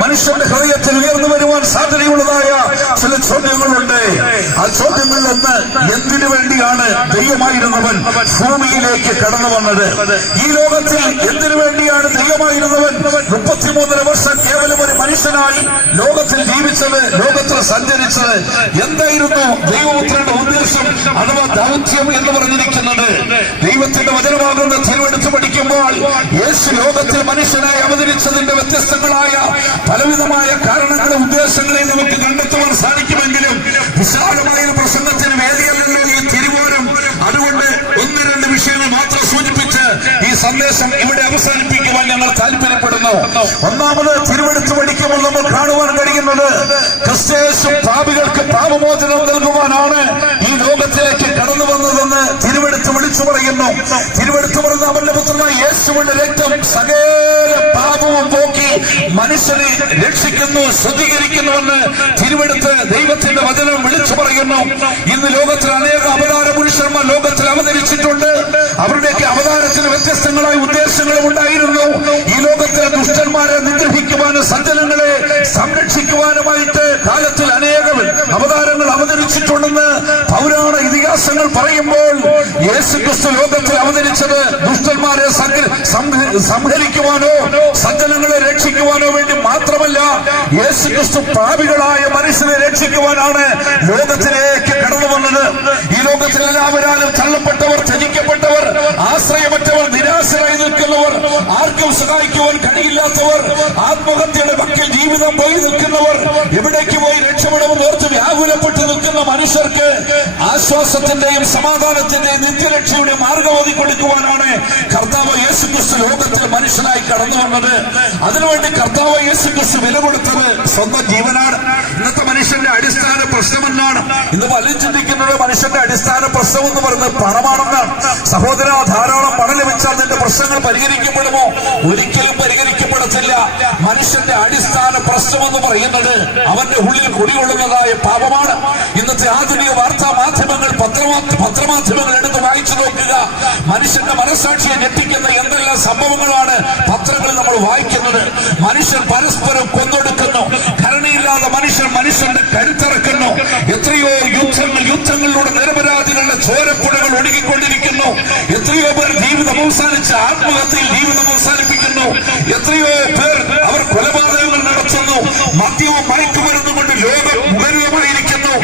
മനുഷ്യന്റെ ഹൃദയത്തിൽ ഉയർന്നു വരുവാൻ സാധ്യതയുള്ളതായ ചില ചോദ്യങ്ങളുണ്ട്. ആ ചോദ്യങ്ങളിലൊന്ന്, എന്തിനു വേണ്ടിയാണ് ദൈവമായിരുന്നവൻ ഭൂമിയിലേക്ക് കടന്നു വന്നത്? ഈ ലോകത്തിൽ എന്തിനു വേണ്ടിയാണ് ദൈവമായിരുന്നവൻ 33 വർഷം കേവലം ഒരു മനുഷ്യനായി ലോകത്തിൽ ജീവിച്ചത്, ലോകത്തിൽ സഞ്ചരിച്ചത്? എന്തായിരുന്നു ദൈവപുത്രന്റെ ഉദ്ദേശം അഥവാ ദൗത്യം എന്ന് പറഞ്ഞിരിക്കുന്നത്? ദൈവത്തിന്റെ വചനമാകുന്ന തിരുവെടുത്ത് പഠിക്കുമ്പോൾ യേശു ലോകത്തിൽ മനുഷ്യനായി അവതരിച്ചതിന്റെ വ്യത്യസ്തങ്ങളായ പലവിധമായ കാരണങ്ങളും ഉദ്ദേശങ്ങളെയും നമുക്ക് കണ്ടെത്തുവാൻ സാധിക്കുമെങ്കിലും വിശാലമായ പ്രസംഗത്തിന് വേദിയല്ലല്ലോ ഈ തിരുവോരം. അതുകൊണ്ട് 1-2 വിഷയങ്ങൾ മാത്രം സൂചിപ്പിച്ച് ഈ സന്ദേശം ഇവിടെ അവസാനിപ്പിക്കുവാൻ ഞങ്ങൾ താല്പര്യപ്പെടുന്നു. ഒന്നാമത്, തിരുവെടുത്ത് പഠിക്കുമ്പോൾ നമ്മൾ കാണുവാൻ കഴിയുന്നത് ക്രിസ്തുയേശു പാപികൾക്ക് പാപമോചനം നൽകുവാനാണ് ഈ ലോകത്തിലേക്ക് കടന്നു വന്നതെന്ന് തിരുവെടുത്ത് വിളിച്ചു പറയുന്നു. തിരുവെടുത്ത് പറഞ്ഞ അവന്റെ പുത്രനായ യേശുവിന്റെ രക്തം സകല പാപവും പോക്കി മനുഷ്യനെ രക്ഷിക്കുന്നു, ശുദ്ധീകരിക്കുന്നുവെന്ന് തിരുവെടുത്ത് ദൈവത്തിന്റെ വചനം വിളിച്ചു പറയുന്നു. ഇന്ന് ലോകത്തിൽ അനേക അവതാര പുരുഷന്മാർ ലോകത്തിൽ അവതരിച്ചിട്ടുണ്ട്. അവരുടെയൊക്കെ അവതാരത്തിന് വ്യത്യസ്തങ്ങളായ ഉദ്ദേശങ്ങളും ഉണ്ടായിരുന്നു. ഈ ലോകത്തിലെ ദുഷ്ടന്മാരെ നിഗ്രഹിക്കുവാനും സജ്ജനങ്ങളെ സംരക്ഷിക്കുവാനുമായിട്ട് കാലത്തിൽ അനേകം അവതാരങ്ങൾ അവതരിച്ചിട്ടുണ്ടെന്ന് പൗരാണ ഇതിഹാസങ്ങൾ പറയുമ്പോൾ യേശുക്രിസ്തു ലോകത്തിൽ അവതരിച്ചത് ദുഷ്ടന്മാരെ സംഹരിക്കുവാനോ സജ്ജനങ്ങളെ രക്ഷിക്കുവാനോ വേണ്ടി മാത്രമല്ല, യേശുക്രിസ്തു പാപികളായ മനുഷ്യനെ രക്ഷിക്കുവാനാണ് ലോകത്തിലേക്ക് കടന്നു വന്നത്. ഈ ലോകത്തിൽ എല്ലാവരും തള്ളപ്പെട്ടവർ, ത്യജിക്കപ്പെട്ടവർ, ആശ്രയമറ്റവർ, നിരാശരായി നിൽക്കുന്നവർ, ആർക്കും സഹായിക്കുവാൻ കഴിയില്ലാത്തവർ, ആത്മഹത്യയുടെ വക്കിൽ ജീവിതം പോയി നിൽക്കുന്നവർ, എവിടേക്ക് പോയി രക്ഷപ്പെടുമെന്ന് ഓർത്ത് വ്യാകുലപ്പെട്ട് നിൽക്കുന്ന മനുഷ്യർക്ക് ആശ്വാസത്തിന്റെയും സമാധാനത്തിന്റെയും നിത്യരക്ഷയുടെ മാർഗം ഒതുക്കി കൊടുക്കുവാനാണ് കർത്താവ് യേശുക്രിസ്തു ലോകത്തിൽ മനുഷ്യനായി കടന്നു വന്നത്. അതിനുവേണ്ടി കർത്താവ് യേശുക്രിസ്തു വില കൊടുത്തത് സ്വന്തം ജീവനാണ്. ഇന്നത്തെ മനുഷ്യന്റെ അടിസ്ഥാന പ്രശ്നമെന്നാണ്. ഇന്ന് പലരും ചിന്തിക്കുന്നത് മനുഷ്യന്റെ അടിസ്ഥാന പ്രശ്നം എന്ന് പറയുന്നത് പണമാണെന്നാണ്. സഹോദര, ധാരാളം പണം ലഭിച്ചാൽ നിന്റെ പ്രശ്നങ്ങൾ പരിഹരിക്കപ്പെടുമോ? ഒരിക്കലും പരിഹരിക്കപ്പെടത്തില്ല. മനുഷ്യന്റെ അടിസ്ഥാന പ്രശ്നം എന്ന് പറയുന്നത് അവന്റെ ഉള്ളിൽ കുടികൊള്ളുന്നതായ പാപമാണ്. ഇന്നത്തെ ആധുനിക വാർത്താ മാധ്യമങ്ങൾ, പത്രമാധ്യമങ്ങൾ എടുത്ത് വായിച്ചു നോക്കുക. മനുഷ്യന്റെ മനസ്സാക്ഷിയെ ഞെട്ടിക്കുന്ന എന്തെല്ലാം സംഭവങ്ങളാണ് പത്രങ്ങളിൽ നമ്മൾ വായിക്കുന്നത്. മനുഷ്യൻ പരസ്പരം കൊന്നൊടുക്കുന്നു. കരുണയില്ലാതെ മനുഷ്യന്റെ കരുത്തിറക്കുന്നു. എത്രയോ യുദ്ധങ്ങളിലൂടെ നിരപരാധികളുടെ ചോരപ്പുഴകൾ ഒഴുകിക്കൊണ്ടിരിക്കുന്നു. എത്രയോ പേർ ജീവിതം അവസാനിച്ച് ആത്മഹത്യയിൽ ജീവിതം അവസാനിപ്പിക്കുന്നു. എത്രയോ പേർ അവർ കൊലപാതകങ്ങൾ നടത്തുന്നു. മദ്യവും മയക്കുമരുന്നും കൊണ്ട് ലോകം മുഖരൂപമായിരിക്കുന്നു.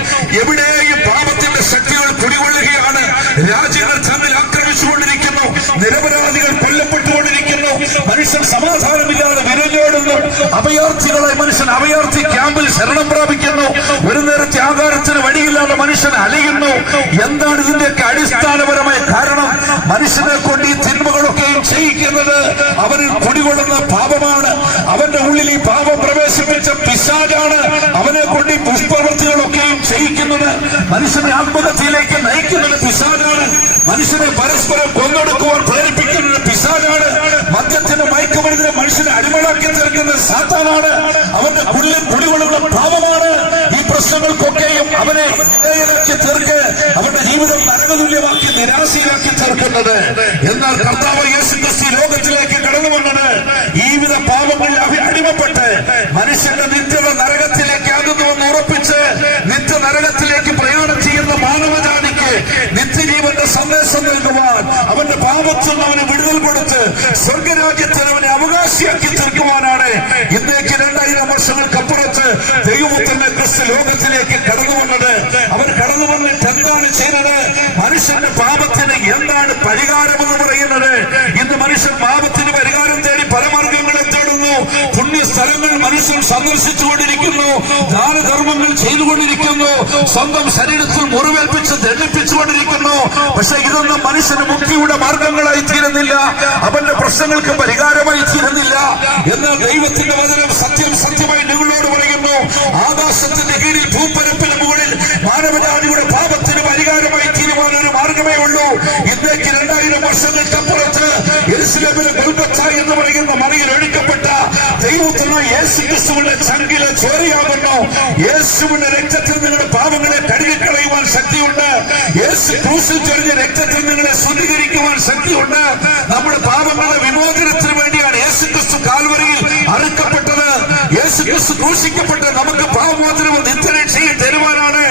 എവിടെയും പാപത്തിന്റെ ശക്തികൾ കുടികൊള്ളുകയാണ്. രാജ്യങ്ങൾ തമ്മിൽ ആക്രമിച്ചുകൊണ്ടിരിക്കുന്നു. നിരപരാധികൾ കൊല്ലപ്പെട്ടുകൊണ്ടിരിക്കുന്നു. മനുഷ്യൻ സമാധാനമില്ലാതെ വിരഞ്ഞോടുന്നു. അഭയാർത്ഥികളായി മനുഷ്യൻ അഭയാർത്ഥി ക്യാമ്പിൽ ശരണം പ്രാപിക്കുന്നു. ഒരു നേരത്തെ ആഹാരത്തിന് വഴിയില്ലാതെ മനുഷ്യൻ അലയുന്നു. എന്താണ് ഇതിന്റെയൊക്കെ അടിസ്ഥാനപരമായ കാരണം? മനുഷ്യനെ കൊണ്ട് ഈ തിന്മകളൊക്കെയും ചെയ്യിക്കുന്നത് അവരിൽ കുടികൊള്ളുന്ന പാപമാണ്. അവന്റെ ഉള്ളിൽ ഈ പാപം പ്രവേശിപ്പിച്ച പിശാചാണ് അവനെ കൊണ്ട് ഈ പുഷ്പവൃത്തികളൊക്കെയും ചെയ്യിക്കുന്നത്. മനുഷ്യനെ ആത്മഹത്യയിലേക്ക് നയിക്കുന്നത് പിശാചാണ്. മനുഷ്യനെ പരസ്പരം കൊന്നൊടുക്കുവാൻ പ്രേരിപ്പിക്കുന്നത് പിശാചാണ്. മദ്യത്തിന് മയക്കുമരുന്നിനെ മനുഷ്യനെ അടിമകളാക്കി തീർക്കുന്നത് സാത്താനാണ്. അവന്റെ ഉള്ളിൽ കുടികൊള്ളുന്ന പാപമാണ്. ഈ പ്രശ്നങ്ങൾക്കൊക്കെയും അവനെ വിധേയനാക്കി തീർക്ക്, അവന്റെ ജീവിതം നരകതുല്യമാക്കി നിരാശയിലാക്കി തീർക്കുന്നത്. എന്നാൽ കർത്താവ് യേശുക്രിസ്തു ലോകത്തിലേക്ക് കടന്നു വന്നത് ഈ വിധ പാപങ്ങളിൽ അടിമപ്പെട്ട് മനുഷ്യന്റെ നിത്യത നരകത്തിലേക്ക് ആകുന്നുവെന്ന് ഉറപ്പിച്ച് നിത്യ നരകത്തിലേക്ക് പ്രയാണം ചെയ്യുന്ന മാനവജാതിക്ക് നിത്യജീവന്റെ സന്ദേശം നൽകുവാൻ, അവന്റെ പാപത്തിൽ നിന്ന് അവന് വിടുതൽ കൊടുത്ത് സ്വർഗരാജ്യത്തിൽ അവനെ അവകാശിയാക്കി തീർക്കുവാനാണ് ഇന്നേക്ക് 2000 വർഷങ്ങൾക്കപ്പുറത്ത് ദൈവപുത്രന്റെ ക്രിസ്തു ലോകത്തിലേക്ക് കടന്നു വന്നത്. അവൻ കടന്നു വന്നിട്ട് എന്താണ് ചെയ്യുന്നത്? മനുഷ്യന്റെ പാപത്തിന് എന്താണ് പരിഹാരമെന്ന് പറയുന്നത്? ഇന്ന് മനുഷ്യൻ പാപത്തിന് പരിഹാരം തേടി പല മാർഗങ്ങളെ തേടുന്നു. പുണ്യസ്ഥലങ്ങൾ മനുഷ്യൻ സന്ദർശിച്ചുകൊണ്ടിരിക്കുന്നു. ദാനധർമ്മങ്ങൾ ചെയ്തുകൊണ്ടിരിക്കുന്നു. സ്വന്തം ശരീരത്തിൽ മുറിവേൽപ്പിച്ച് ദണ്ഡിപ്പിച്ചുകൊണ്ടിരിക്കുന്നു. പക്ഷെ ഇതൊന്നും മനുഷ്യന് മുക്തിയുടെ മാർഗങ്ങളായി തീരുന്നില്ല. അവന്റെ പ്രശ്നങ്ങൾക്ക് പരിഹാരമായി തീരുന്നില്ല. എന്നാൽ ദൈവത്തിന്റെ വചനം സത്യമായി നിങ്ങളോട് പറയുന്നു, ആകാശത്തിന്റെ കീഴിൽ ഭൂപ്പരപ്പിന് മുകളിൽ മാനവജാതിയുടെ പാപത്തിന് പരിഹാരമായി തീരുവാൻ ഒരു മാർഗമേ ഉള്ളൂ. ഇന്നേക്ക് 2000 വർഷങ്ങൾക്കപ്പുറത്ത് യെരുശലേമിലെ ഗൊൽഗോഥ എന്ന് പറയുന്ന മറിയിൽ ഒഴുക്കപ്പെട്ട ദൈവത്തിന് യേശുക്രിസ്തുവിന്റെ ചങ്കിലെ ചോരയാകുന്നു. യേശുവിന്റെ രക്തത്തിൽ നിങ്ങളുടെ പാപങ്ങളെ കഴുകിക്കളയുവാൻ ശക്തിയുണ്ട്. യേശു ക്രൂശിൽ ചൊരിഞ്ഞ രക്തത്തിൽ നിങ്ങളെ ശുദ്ധീകരിക്കുവാൻ ശക്തിയുണ്ട്. നമ്മുടെ പാപങ്ങളുടെ വിമോചനത്തിന് വേണ്ടിയാണ് യേശുക്രിസ്തു കാൽവരിയിൽ അറുക്കപ്പെട്ടത്. യേശുക്രിസ്തു ക്രൂശിക്കപ്പെട്ട് നമുക്ക് പാപമോചനവും നിത്യരക്ഷയും തരുവാനാണ്.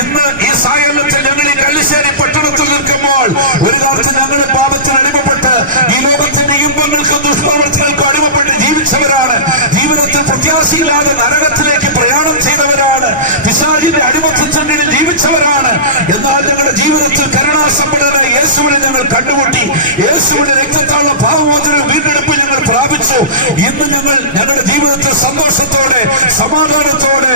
ഇന്ന് ഈ സായാഹ്നത്തിൽ ഞങ്ങൾ ഈ കല്ലിശ്ശേരി പട്ടണത്തിൽ നിൽക്കുമ്പോൾ ഒരു കാലത്ത് ഞങ്ങൾ പാപത്തിന് അടിമപ്പെട്ട് ഈ ലോകത്തിന്റെ ഇമ്പങ്ങൾക്കും ദുഷ്പ്രവൃത്തികൾക്കും അടിമപ്പെട്ട് ജീവിച്ചവരാണ്. ജീവിതത്തിൽ പ്രത്യാശയില്ലാതെ നരകത്തിലേക്ക് പ്രയാണം ചെയ്തവരാണ്. പിശാചിന്റെ അടിമത്തത്തിൽ ജീവിച്ചവരാണ്. എന്നാൽ ഞങ്ങളുടെ ജീവിതത്തിൽ കരുണാസമ്പന്നനായ യേശുവിനെ ഞങ്ങൾ കണ്ടുമുട്ടി. യേശുവിന്റെ രക്തത്താലുള്ള പാപമോചനവും വീണ്ടെടുപ്പ് ഞങ്ങൾ പ്രാപിച്ചു. ഇന്ന് ഞങ്ങൾ ഞങ്ങളുടെ ജീവിതത്തിൽ സന്തോഷത്തോടെ സമാധാനത്തോടെ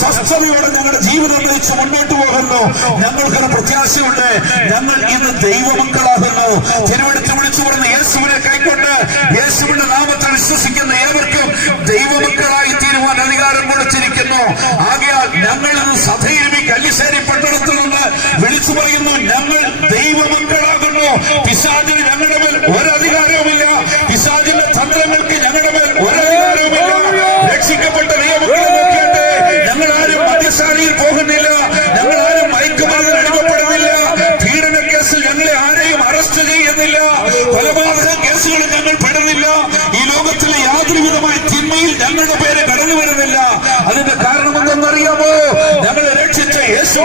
സ്വസ്ഥതയോടെ ഞങ്ങളുടെ ജീവിതം നയിച്ച് മുന്നോട്ട് പോകുന്നു. ഞങ്ങൾക്കൊരു പ്രത്യാശയുണ്ട്. ഞങ്ങൾ ഇന്ന് ദൈവമക്കളാകുന്നു. തിരുവെടുത്ത് വിളിച്ചു പറഞ്ഞ യേശുവിനെ കൈക്കൊണ്ട് യേശുവിന്റെ നാമത്തിൽ വിശ്വസിക്കുന്ന ഏവർക്കും ദൈവമക്കളായി തീരുവാൻ അധികാരം കൊടുത്തിരിക്കുന്നു. ആകയാൽ ഞങ്ങൾ ഇന്ന് സഭയിലും ഈ കല്ലിശ്ശേരി പട്ടണത്തിൽ നിന്ന് വിളിച്ചു പറയുന്നു, ഞങ്ങൾ ദൈവമക്കളാകുന്നു. പിശാചിന് ഞങ്ങളുടെ മേൽ ഒരധികാരവുമില്ല. പിശാചിന്റെ തന്ത്രങ്ങൾക്ക് ഞങ്ങളുടെ മേൽ ഒരധികാരവുമില്ല. രക്ഷിക്കപ്പെട്ട ദൈവമക്കളെ നോക്കിയിട്ട് ഞങ്ങൾ ആരും മദ്യശാലയിൽ പോകുന്നില്ല. ഞങ്ങൾ ആരും മയക്കുമരുന്നിന് അടിമപ്പെടുന്നില്ല. പീഡന കേസിൽ ഞങ്ങളെ ആരെയും അറസ്റ്റ് ചെയ്യുന്നില്ല. കൊലപാതക കേസുകളിൽ ഞങ്ങൾ പെടുന്നില്ല. ഈ ലോകത്തിലെ യാതൊരു വിധമായ തിന്മയിൽ ഞങ്ങളുടെ പേര് കടന്നു വരുന്നില്ല. അതിന്റെ കാരണം എന്തെന്നറിയാമോ? ഞങ്ങളെ രക്ഷിച്ച യേശു